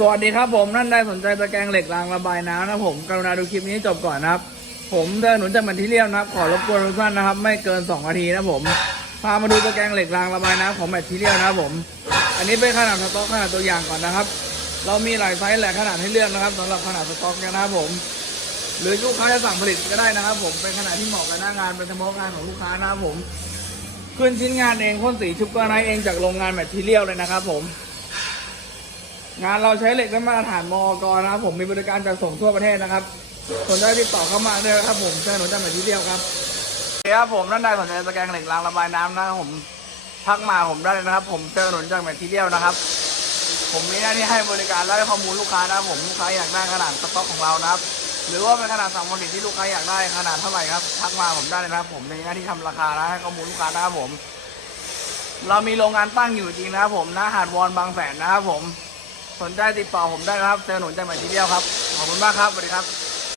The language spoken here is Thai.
สวัสดีครับผมท่นใดสนใจตะแกรงเหล็กรางระบายน้ำนะผมกรุณาดูคลิปนี้จบก่อนนะครับ ผมเดินหนุนจากมันที่เรียนะครับ ขอรบกวนทุกท่านนะครับ ไม่เกิน2นาทีนะผมพามาดูตะแกรงเหล็กรางระบายน้ำของแมททีเรียลนะครับผม อันนี้เป็นขนาดสต็อกขนาดตัวอย่างก่อนนะครับ เรามีหลายไซส์หลายขนาดให้เลือกนะครับสำหรับขนาดสต็อกนะครับผม หรือลูกค้าจะสั่งผลิตก็ได้นะครับ ผมเป็นขนาดที่เหมาะกับหน้างานเป็นเฉพาะงานของลูกค้านะครับผมขึ้นชิ้นงานเองพ่นสีชุบกระไนเองจากโรงงานแมททีเรียลเลยนะครับ ผม งานเราใช้เหล็กได้มาตรฐานมอกรนะครับ ผมมีบริการจัดส่งทั่วประเทศนะครับสนใจติดต่อเข้ามาได้ครับผมเชิญหนุนจากแมททีเรียลครับเคครับผมท่านใดสนใจตะแกรงเหล็กรางระบายน้ำนะครับผมทักมาผมได้เลยนะครับ ผมเจอหนุนจากแมททีเรียลนะครับ ผมมีหน้าที่ให้บริการและให้ข้อมูลลูกค้านะครับผมลูกค้าอยากได้ขนาดสต็อกของเรานะครับ หรือว่าเป็นขนาดสั่งผลิตที่ลูกค้าอยากได้ขนาดเท่าไหร่ครับทักมาผมได้เลยนะครับ ผมมีหน้าที่ทำราคาและให้ข้อมูลลูกค้านะครับผม เรามีโรงงานตั้งอยู่จริงนะครับ ผมณหาดวอนบางแสนนะครับผม สนใจติดต่อผมได้นะครับเจอหนุนใจใหม่ทีเดียวครับ ขอบคุณมากครับสวัสดีครับ